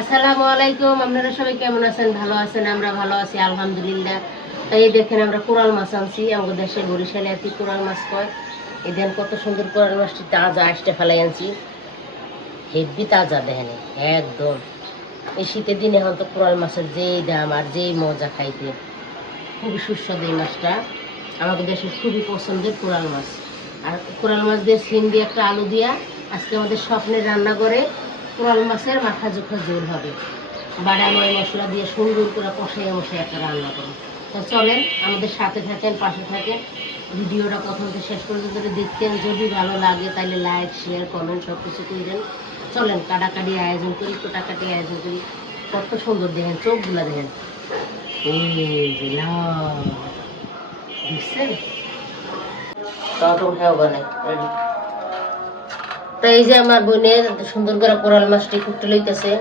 আসসালামু আলাইকুম, আপনারা সবাই কেমন আছেন? ভালো আছেন? আমরা ভালো আছি, আলহামদুলিল্লাহ। তাই এই দেখেন আমরা কোরাল মাছ আনছি, আমাদের দেশে বরিশালে কি কোরাল মাছ কয় এই দেখেন কত সুন্দর কোরাল মাছটি তাজা আসতে ফেলাই আনছি। হেভি তাজা, দেখেন। একদম। এই শীতের দিনে এখন তো কোরাল মাছের যেই দাম আর যেই মজা খাইতে। খুবই সুস্বাদু এই মাছটা। আমাদের দেশের খুবই পছন্দের কোরাল মাছ। আর কোরাল মাছ দিয়ে সিম দিয়ে একটা আলু দিয়া আজকে আমাদের স্বপ্নের রান্না করে কোরাল মাছের মাথা জোখা জোর হবে বাড়া ময় মশলা দিয়ে সুন্দর করে কষাই মশাই একটা রান্না করুন তো চলেন, আমাদের সাথে থাকেন, পাশে থাকেন। ভিডিওটা প্রথম থেকে শেষ পর্যন্ত দেখতেন, যদি ভালো লাগে, তাহলে লাইক শেয়ার কমেন্ট সব কিছু করবেন চলেন, কাটাকাটি আয়োজন করি কোটাকাটি আয়োজন করি। কত সুন্দর দেখেন, চোখগুলা দেখেন। লাল দেখছেন? টমেটো হ্যাঁ বানাই রেডি তো এই যে আমার বোনের সুন্দর করে কোরাল মাছটি কুটতে লইতেছে।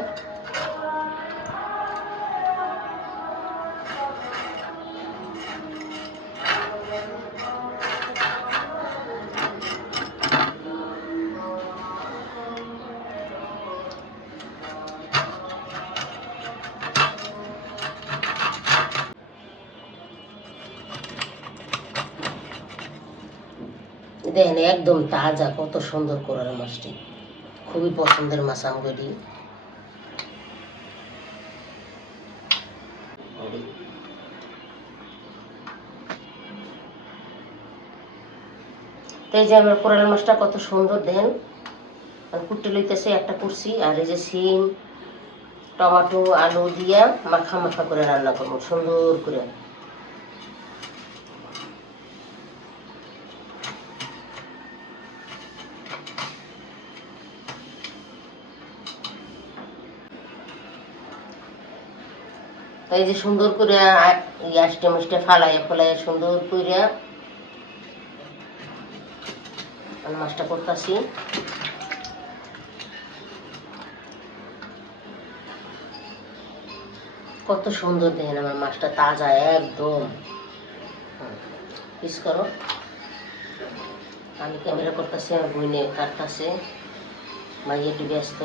দেখেন, একদম তাজা, কত সুন্দর কোরাল মাছটি। খুবই পছন্দের মাছ আমগরি তো এই যে আমার কোরাল মাছটা কত সুন্দর দেন কুটে লইতেছে, একটা কুরসি আর এই যে সিম টমেটো, আলু দিয়া মাখা মাখা করে রান্না করব, সুন্দর করে। এই যে সুন্দর করে ইয়াসটে মিষ্টে ফালাই ফলাই সুন্দর করে আমি মাছটা করতেছি। কত সুন্দর দেখেন আমার মাছটা তাজা একদম। পিস করো। আমি ক্যামেরা করতেছি, আমার বইনে কাটতেছে। মাইয়ে একটু ব্যস্ত।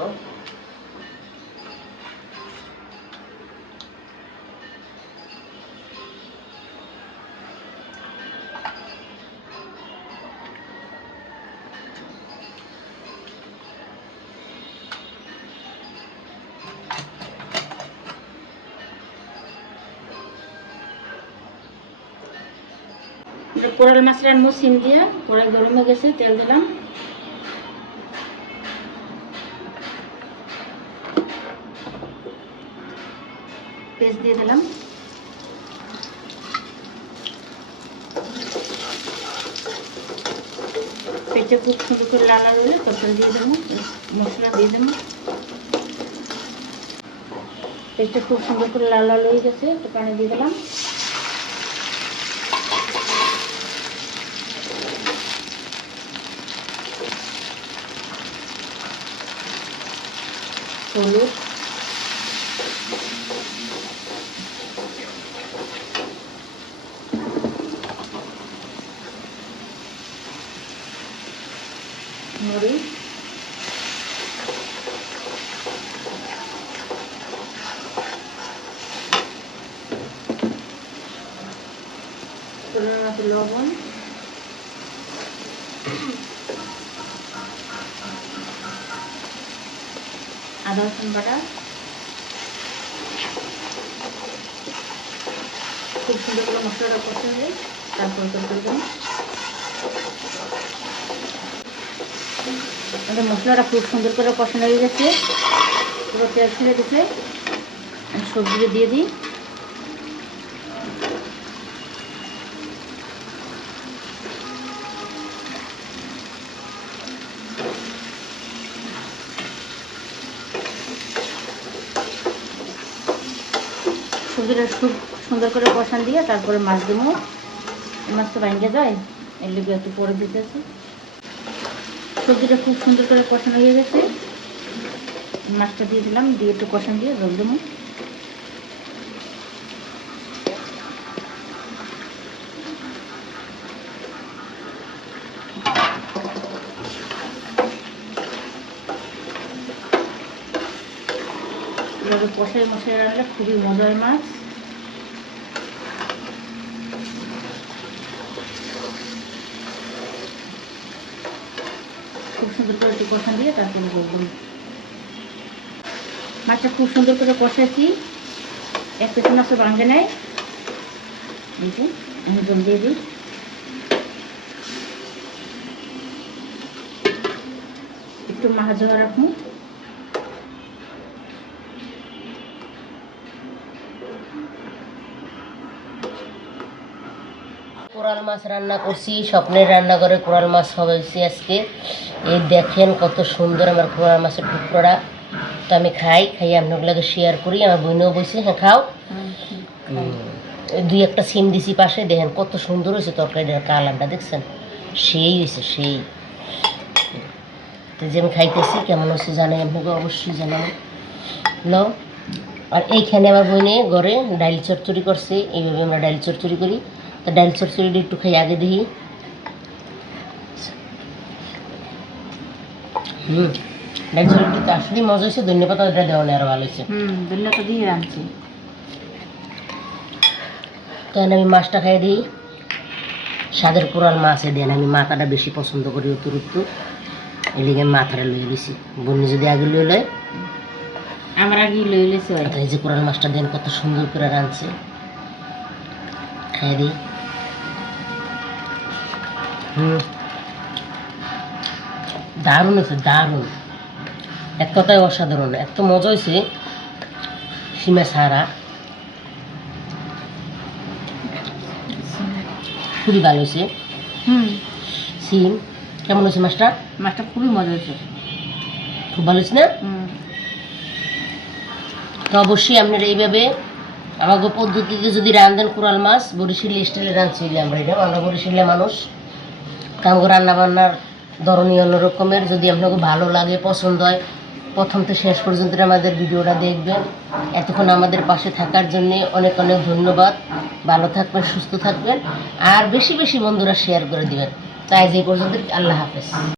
কোরাল মাছ রান্নবো সিম দিয়ে কড়াই গরম হয়ে গেছে, তেল দিলাম। পেস্ট দিয়ে দিলাম। পেঁচে খুব সুন্দর করে লাল লাল হলে তরকারি দিয়ে দেবো মশলা দিয়ে দেবো পেঁচে খুব সুন্দর করে লাল লাল হয়ে গেছে, একটু পানি দিয়ে দিলাম। হলুদ মরিচ পরিমাণ মতো লবণ আদা রসুন বাটা। খুব সুন্দর করে মশলাটা করতে হবে তারপর দেবো। আমাদের মশলাটা খুব সুন্দর করে কষানো হয়ে গেছে। পুরো তেল ছেড়ে দিতে। সবজিটা দিয়ে দিই। সবজিটা খুব সুন্দর করে কষান দিয়ে তারপরে মাছ দেবো। মাছ তো ভাঙ্গে যায়, এর লিগে একটু পরে দিতেছে। সবজিটা খুব সুন্দর করে কষানো হয়ে গেছে। মাছটা দিয়ে দিলাম, দিয়ে একটু কষান দিয়ে জল দেবো। কষাই মশাই রাখলে খুবই মজার মাছ। খুব সুন্দর করে একটু কষা দিয়ে তারপরে বলব। মাছটা খুব সুন্দর করে কষাইছি এক পেছন মাছও ভাঙে নেয় আমি জল দিয়ে দিই। একটু মাছ ধরা রাখব। কোরাল মাছ রান্না করছি, স্বপ্নের রান্নাঘরে কোরাল মাছ হয়েছে আজকে। এই দেখেন কত সুন্দর আমার কোরাল মাছের টুকরোটা। তো আমি খাই খাই আপনাগুলোকে শেয়ার করি, আমার বইনেও বসে হ্যাঁ খাও। দুই একটা সিম দিছি পাশে, দেখেন কত সুন্দর হয়েছে তরকারিটার কালারটা দেখছেন? সেই হয়েছে, সেই। তো যে আমি খাইতেছি, কেমন হচ্ছে জানাই আপনাকে অবশ্যই জানাব লো আর এইখানে আমার বইনে ঘরে ডাইল চচ্চড়ি করছে, এইভাবে আমরা ডাইল চচ্চড়ি করি। তো ডাইল চচ্চড়িটা একটু খাই আগে দিই হুম ডাইল চচ্চড়িটা আসলেই মজা হয়েছে ধন্যবাদ এটা দেওয়া আরও ভালো হয়েছে। হুম দুল্লা দিয়ে রাঁধছি আমি মাছটা খাই দিই। স্বাদের কোরাল মাছে দেন আমি মাথাটা বেশি পছন্দ করি উত্তর উত্তর এই লিগে আমি মাথাটা লয়ে দিছি বন্যি যদি আগে লয়ে লয়। আমার আগে লই লেছে তো এই যে কোরাল মাছটা দেন কত সুন্দর করে রাঁধছে। খাই দিই। দারুণ হয়েছে দারুণ। এক কথায় অসাধারণ। এত মজা হয়েছে সীমা সারা খুবই ভালো হয়েছে। হুম। সিম কেমন হয়েছে মাছটা? মাছটা খুবই মজা হয়েছে। খুব ভালো হয়েছে না? তো অবশ্যই আপনারা এইভাবে আমাকে পদ্ধতিতে যদি রান্ধেন কোরাল মাছ বরিশাল স্টাইলে রাঁধছি আমরা। এটা আমরা বরিশালের মানুষ। কামগো রান্নাবান্নার ধরনই অন্যরকমের। যদি আপনাকে ভালো লাগে, পছন্দ হয়, প্রথম তো শেষ পর্যন্ত আমাদের ভিডিওটা দেখবেন। এতক্ষণ আমাদের পাশে থাকার জন্য অনেক অনেক ধন্যবাদ। ভালো থাকবেন, সুস্থ থাকবেন। আর বেশি বেশি বন্ধুরা শেয়ার করে দিবেন। তাই যে পর্যন্ত আল্লাহ হাফেজ।